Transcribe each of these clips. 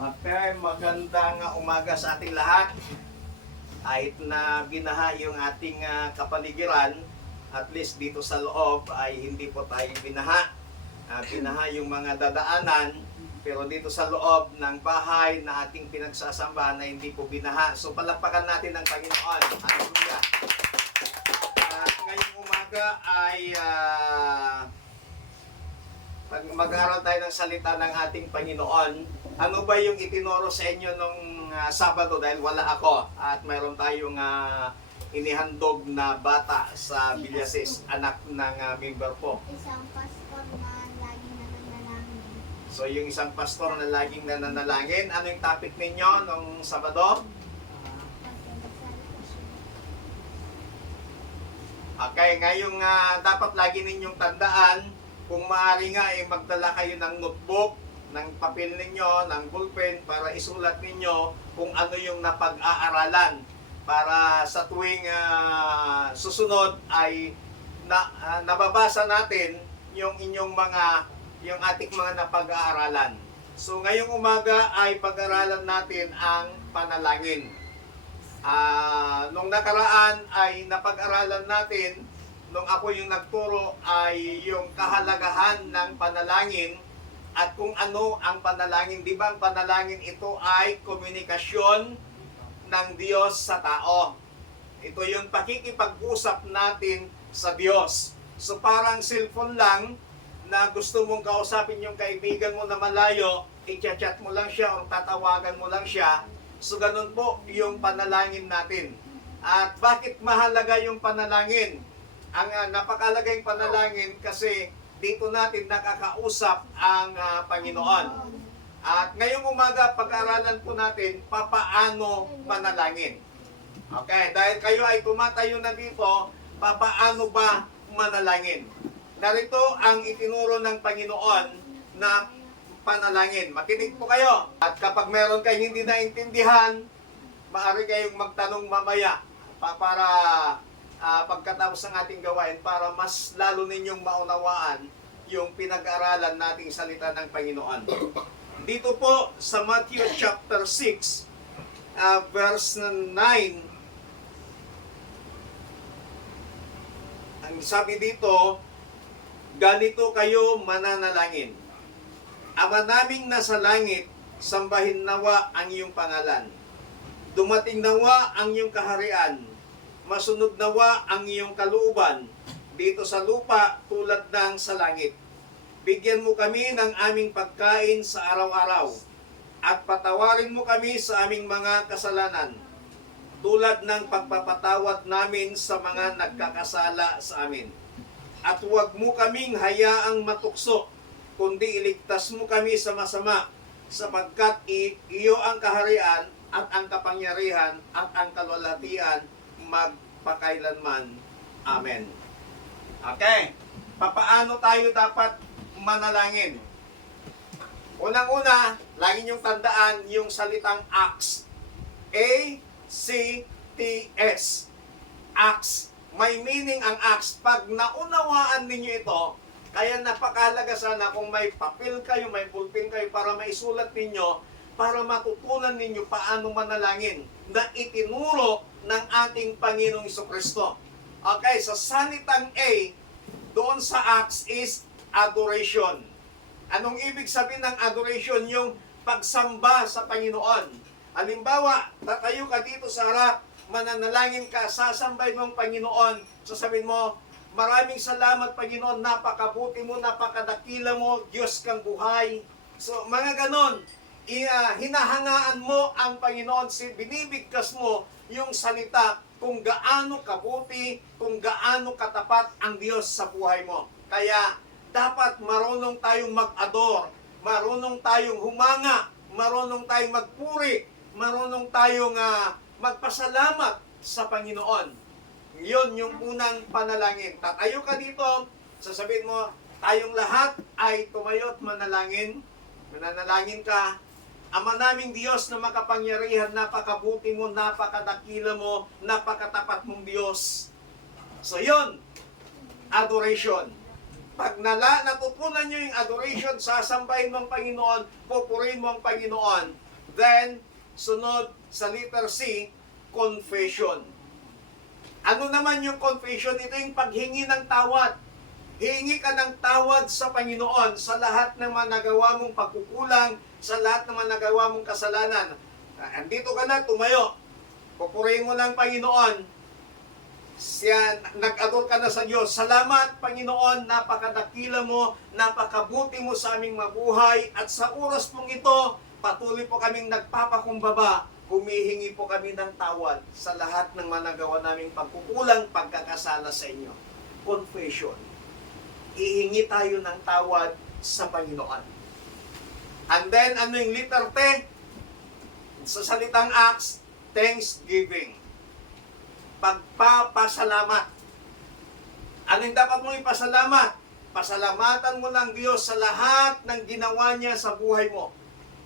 Okay, magandang umaga sa ating lahat. Kahit na binaha yung ating kapaligiran, at least dito sa loob ay hindi po tayo binaha. Binaha yung mga dadaanan, pero dito sa loob ng bahay na ating pinagsasambahan na hindi po binaha. So palakpakan natin ang Panginoon. Hallelujah. Ngayong umaga ay mag-aaral tayo ng salita ng ating Panginoon. Ano ba yung itinuro sa inyo nung Sabado dahil wala ako at mayroon tayong inihandog na bata sa Villases, anak ng member po. Isang pastor na laging nananalangin. So yung isang pastor na laging nananalangin, ano yung topic ninyo nung Sabado? Okay, ngayong dapat lagi ninyong tandaan, kung maaari nga magdala kayo ng notebook, ng papel ninyo, ng ballpen para isulat ninyo kung ano yung napag-aaralan para sa tuwing susunod ay nababasa natin yung inyong yung ating mga napag-aaralan. So ngayong umaga ay pag-aralan natin ang panalangin. Nung nakaraan ay napag-aralan natin, nung ako yung nagturo ay yung kahalagahan ng panalangin at kung ano ang panalangin. Di ba ang panalangin ito ay komunikasyon ng Diyos sa tao. Ito yung pakikipag-usap natin sa Diyos. So parang cellphone lang na gusto mong kausapin yung kaibigan mo na malayo, i-chat mo lang siya o tatawagan mo lang siya. So ganun po yung panalangin natin. At bakit mahalaga yung panalangin? Ang napakalaga yung panalangin kasi dito natin nakakausap ang Panginoon. At ngayong umaga, pag-aralan po natin, papaano manalangin. Okay, dahil kayo ay tumatayo na dito, papaano ba manalangin? Narito ang itinuro ng Panginoon na panalangin. Makinig po kayo. At kapag meron kayong hindi naintindihan, maaari kayong magtanong mamaya para pagkatapos ng ating gawain para mas lalo ninyong maunawaan yung pinag-aralan nating salita ng Panginoon. Dito po sa Matthew chapter 6, verse 9, ang sabi dito, ganito kayo mananalangin. Ama naming nasa langit, sambahin nawa ang iyong pangalan. Dumating nawa ang iyong kaharian. Masunod nawa ang iyong kalooban dito sa lupa tulad ng sa langit. Bigyan mo kami ng aming pagkain sa araw-araw at patawarin mo kami sa aming mga kasalanan tulad ng pagpapatawad namin sa mga nagkakasala sa amin. At huwag mo kaming hayaang matukso, kundi iligtas mo kami sa masama, sapagkat iyo ang kaharian at ang kapangyarihan at ang kalwalhatian magpakailanman. Amen. Okay. Papaano tayo dapat manalangin? Unang-una, lagi niyong tandaan yung salitang acts. A-C-T-S. Acts. May meaning ang acts. Pag naunawaan ninyo ito, kaya napakalaga sana kung may papel kayo, may ballpen kayo para maisulat ninyo, para matutunan ninyo paano manalangin na itinuro ng ating Panginoong Jesucristo. Okay, sa salitang A, doon sa Acts is adoration. Anong ibig sabihin ng adoration? Yung pagsamba sa Panginoon. Halimbawa, tatayo ka dito sa harap, mananalangin ka, sasambay mo ang Panginoon, sasabihin mo, maraming salamat Panginoon, napakabuti mo, napakadakila mo, Diyos kang buhay. So, mga ganon, hinahangaan mo ang Panginoon, binibigkas mo yung salita kung gaano kabuti, kung gaano katapat ang Diyos sa buhay mo. Kaya dapat marunong tayong mag-adore, marunong tayong humanga, marunong tayong magpuri, marunong tayong magpasalamat sa Panginoon. Yun yung unang panalangin. Tatayo ka dito, sasabihin mo, tayong lahat ay tumayo at manalangin. Mananalangin ka. Ama naming Diyos na makapangyarihan, napakabuti mo, napakadakila mo, napakatapat mong Diyos. So yun, adoration. Pag natutunan nyo yung adoration, sasambahin mo ang Panginoon, pupurihin mo ang Panginoon, Then, sunod sa letter C, confession. Ano naman yung confession? Ito yung paghingi ng tawad. Hingi ka ng tawad sa Panginoon sa lahat ng mga nagawa mong pagkukulang, sa lahat ng mga nagawa mong kasalanan. Andito ka na, tumayo. Pupurihin mo ng Panginoon. Siya, nag-adore ka na sa Diyos. Salamat, Panginoon, napakadakila mo, napakabuti mo sa aming mabuhay. At sa oras pong ito, patuloy po kaming nagpapakumbaba. Humihingi po kami ng tawad sa lahat ng mga nagawa naming pagkukulang, pagkakasala sa inyo. Confession. Hihingi tayo ng tawad sa Panginoon. And then, ano yung letter T? Sa salitang Acts, thanksgiving. Pagpapasalamat. Ano yung dapat mong ipasalamat? Pasalamatan mo ng Diyos sa lahat ng ginawa niya sa buhay mo.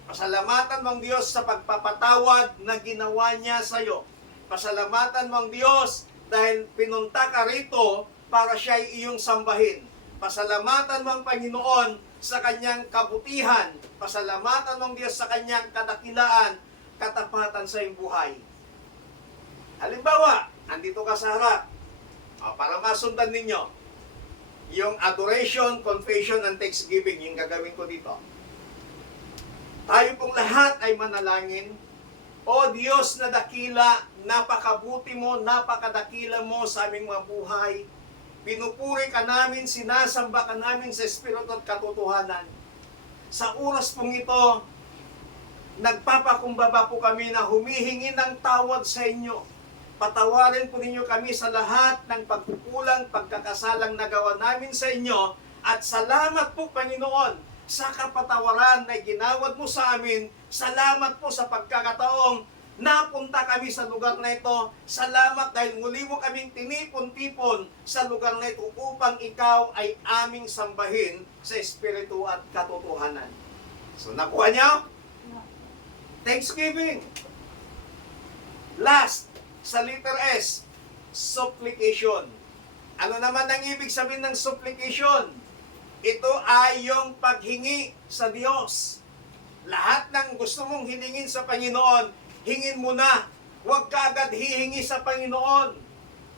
Pasalamatan mo ang Diyos sa pagpapatawad na ginawa niya sa iyo. Pasalamatan mo ang Diyos dahil pinunta ka rito para siya ay iyong sambahin. Pasalamatan mo ang Panginoon sa kanyang kabutihan. Pasalamatan mo ang Diyos sa kanyang kadakilaan, katapatan sa iyong buhay. Halimbawa, andito ka sa harap. Para masundan ninyo, yung adoration, confession, and thanksgiving, yung gagawin ko dito. Tayo pong lahat ay manalangin. O Diyos na dakila, napakabuti mo, napakadakila mo sa aming mga buhay. Pinupuri ka namin, sinasamba ka namin sa Espiritu at katotohanan. Sa oras pong ito, nagpapakumbaba po kami na humihingi ng tawad sa inyo. Patawarin po ninyo kami sa lahat ng pagkukulang, pagkakasalang nagawa namin sa inyo. At salamat po, Panginoon, sa kapatawaran na ginawad mo sa amin. Salamat po sa pagkakataong napunta kami sa lugar na ito. Salamat dahil muli mo kaming tinipon-tipon sa lugar na ito upang ikaw ay aming sambahin sa Espiritu at katotohanan. So, nakuha niyo? Thanksgiving. Last, sa letter S, supplication. Ano naman ang ibig sabihin ng supplication? Ito ay yung paghingi sa Diyos. Lahat ng gusto mong hilingin sa Panginoon, hingin mo na. Huwag ka agad hihingi sa Panginoon.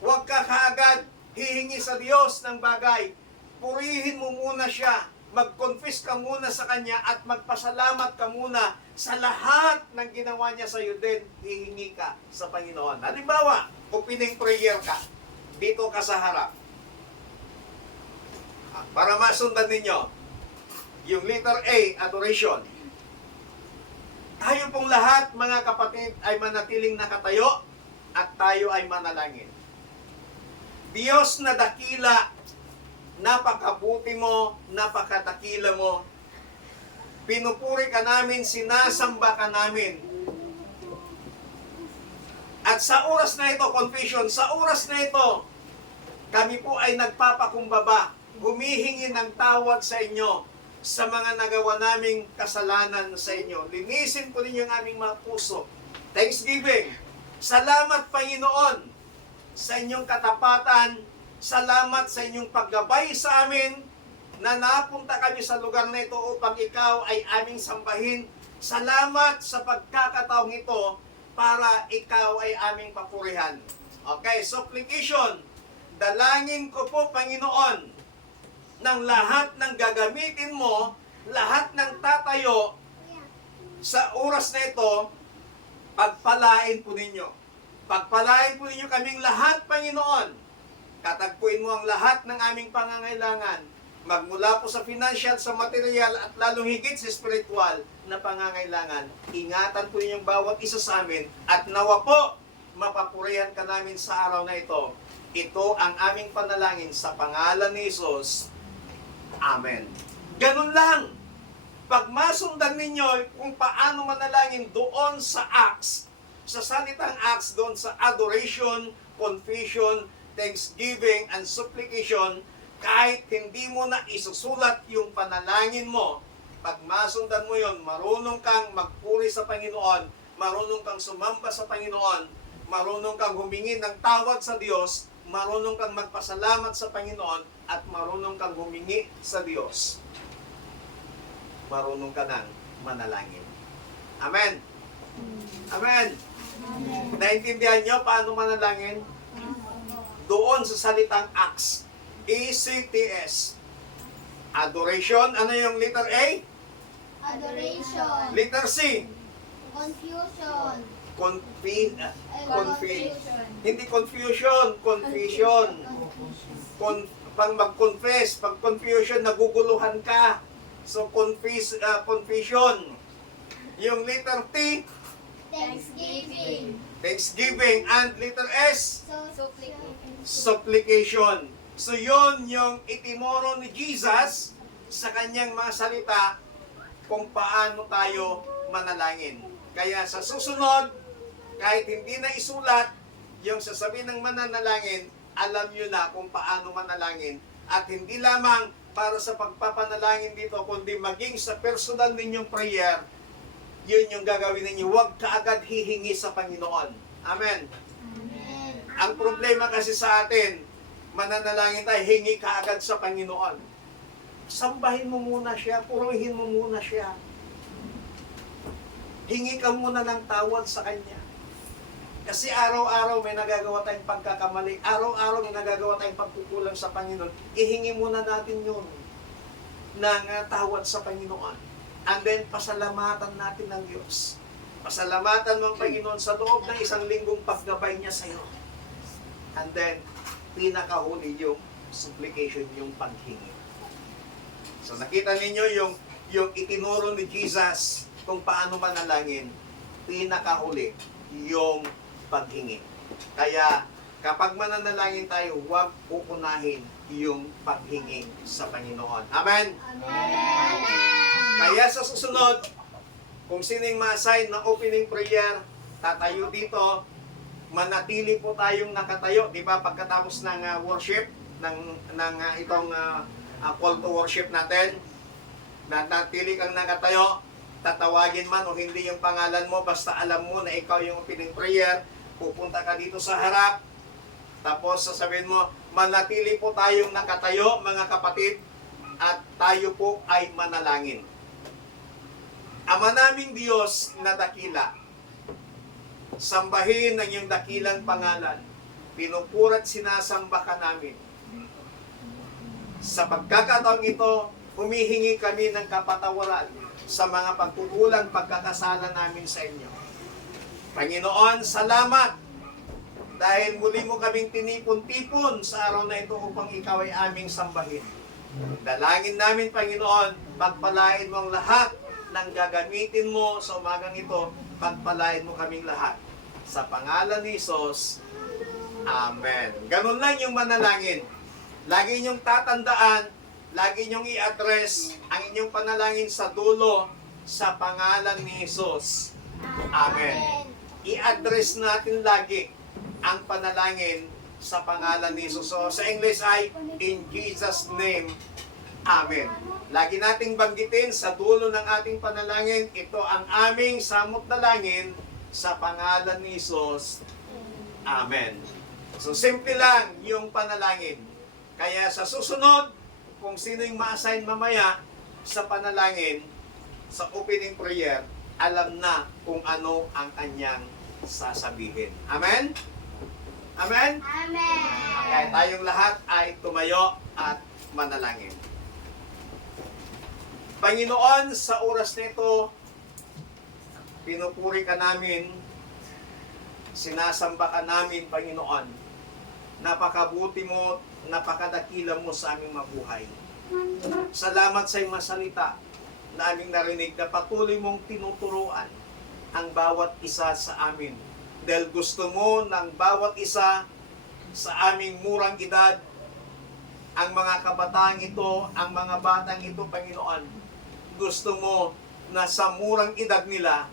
Huwag ka kaagad hihingi sa Diyos ng bagay. Purihin mo muna siya. Mag-confess ka muna sa Kanya at magpasalamat ka muna sa lahat ng ginawa niya sa iyo. Then, hihingi ka sa Panginoon. Halimbawa, opening prayer ka. Dito ka sa harap. Para masundan ninyo, yung letter A, adoration. Tayo pong lahat, mga kapatid, ay manatiling nakatayo at tayo ay manalangin. Diyos na dakila, napakabuti mo, napakadakila mo. Pinupuri ka namin, sinasamba ka namin. At sa oras na ito, confession, sa oras na ito, kami po ay nagpapakumbaba, humihingi ng tawad sa inyo sa mga nagawa naming kasalanan sa inyo. Linisin po ninyo ang aming mga puso. Thanksgiving. Salamat, Panginoon, sa inyong katapatan. Salamat sa inyong paggabay sa amin na napunta kami sa lugar na ito upang ikaw ay aming sambahin. Salamat sa pagkakataong ito para ikaw ay aming papurihan. Okay, supplication. Dalangin ko po, Panginoon, ng lahat ng gagamitin mo, lahat ng tatayo sa oras na ito, pagpalain po ninyo. Pagpalain po ninyo kaming lahat, Panginoon. Katagpuin mo ang lahat ng aming pangangailangan. Magmula po sa financial, sa material, at lalong higit sa spiritual na pangangailangan. Ingatan po ninyong bawat isa sa amin. At nawa po, mapapurihan ka namin sa araw na ito. Ito ang aming panalangin sa pangalan ni Jesus. Amen. Ganun lang. Pag masundan ninyo kung paano manalangin doon sa Acts, sa salitang Acts doon sa adoration, confession, thanksgiving, and supplication, kahit hindi mo na isusulat yung panalangin mo, pag masundan mo yon, marunong kang magpuri sa Panginoon, marunong kang sumamba sa Panginoon, marunong kang humingi ng tawad sa Diyos, marunong kang magpasalamat sa Panginoon, at marunong kang humingi sa Diyos. Marunong ka nang manalangin. Amen. Amen. Amen. Naintindihan nyo paano manalangin? Doon sa salitang acts. ECTS. Adoration. Ano yung letter A? Adoration. Letter C. Confusion. Confusion. Hindi confusion. Confusion. Pag mag-confess, pag confusion, naguguluhan ka. So, confusion. Yung letter T, Thanksgiving. thanksgiving. And letter S, Supplication. supplication. So, yun yung itinuro ni Jesus sa kanyang mga salita kung paano tayo manalangin. Kaya sa susunod, kahit hindi na isulat, yung sasabihin ng mananalangin, alam nyo na kung paano manalangin. At hindi lamang para sa pagpapanalangin dito, kundi maging sa personal ninyong prayer, yun yung gagawin ninyo. Huwag kaagad hihingi sa Panginoon. Amen. Amen. Ang problema kasi sa atin, mananalangin tayo, hingi kaagad sa Panginoon. Sambahin mo muna siya, purihin mo muna siya. Hingi ka muna ng tawad sa Kanya. Kasi araw-araw may nagagawa tayong pagkakamali. Araw-araw may nagagawa tayong pagkukulang sa Panginoon. Ihingi muna natin yun ng tawad sa Panginoon. And then, pasalamatan natin ng Diyos. Pasalamatan mo ang Panginoon sa loob ng isang linggong paggabay niya sa iyo. And then, pinakahuli yung supplication, yung paghingi. So, nakita ninyo yung itinuro ni Jesus kung paano manalangin. Pinakahuli yung paghingi. Kaya, kapag mananalangin tayo, huwag uunahin yung paghingi sa Panginoon. Amen? Amen. Kaya sa susunod, kung sining ma-assign na opening prayer, tatayo dito, manatili po tayong nakatayo, di ba, pagkatapos ng worship, ng itong call to worship natin, natili kang nakatayo, tatawagin man o hindi yung pangalan mo, basta alam mo na ikaw yung opening prayer, pupunta ka dito sa harap, tapos sasabihin mo, manatili po tayong nakatayo, mga kapatid, at tayo po ay manalangin. Ama naming Diyos na dakila, sambahin ang iyong dakilang pangalan, pinupurat sinasamba ka namin. Sa pagkakataong ito, humihingi kami ng kapatawaran sa mga pagkukulang pagkakasala namin sa inyo. Panginoon, salamat dahil muli mo kaming tinipon-tipon sa araw na ito upang ikaw ay aming sambahin. Dalangin namin, Panginoon, pagpalain mo ang lahat ng gagamitin mo sa umagang ito, pagpalain mo kaming lahat. Sa pangalan ni Jesus, Amen. Ganun lang yung manalangin. Lagi niyong tatandaan, lagi niyong i-address ang inyong panalangin sa dulo sa pangalan ni Jesus. Amen. I-address natin lagi ang panalangin sa pangalan ni Jesus. So, sa English ay, in Jesus' name, Amen. Lagi nating banggitin sa dulo ng ating panalangin, ito ang aming samot dalangin sa pangalan ni Jesus. Amen. So, simple lang yung panalangin. Kaya sa susunod, kung sino yung ma-assign mamaya sa panalangin, sa opening prayer, alam na kung ano ang kanyang sasabihin. Amen? Amen? Amen. Kaya tayong lahat ay tumayo at manalangin. Panginoon, sa oras nito, pinupuri ka namin, sinasamba ka namin, Panginoon. Napakabuti mo, napakadakila mo sa aming mabuhay. Salamat sa iyong masalita na aming narinig na patuloy mong tinuturuan ang bawat isa sa amin. Dahil gusto mo ng bawat isa sa aming murang edad, ang mga kabataan ito, ang mga batang ito, Panginoon, gusto mo na sa murang edad nila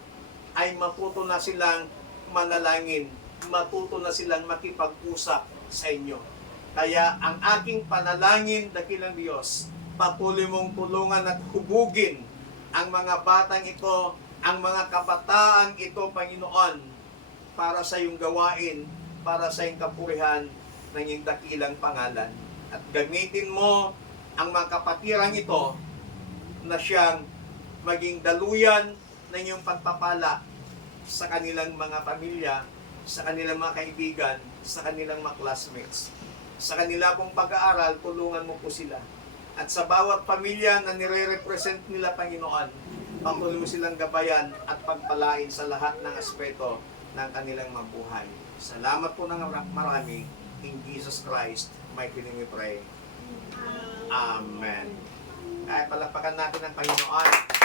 ay matuto na silang manalangin, matuto na silang makipag-usap sa inyo. Kaya ang aking panalangin, dakilang Diyos, patuloy mong tulungan at hubugin ang mga batang ito, ang mga kabataan ito, Panginoon, para sa iyong gawain, para sa iyong kapurihan ng iyong dakilang pangalan. At gamitin mo ang mga kapatirang ito na siyang maging daluyan ng iyong pagpapala sa kanilang mga pamilya, sa kanilang mga kaibigan, sa kanilang mga classmates. Sa kanila pong pag-aaral, tulungan mo po sila. At sa bawat pamilya na nire-represent nila, Panginoon, patuloy mo silang gabayan at pagpalain sa lahat ng aspeto ng kanilang mabuhay. Salamat po ng marami. In Jesus Christ, mighty name we pray. Amen. Kaya palakpakan natin ang Panginoon.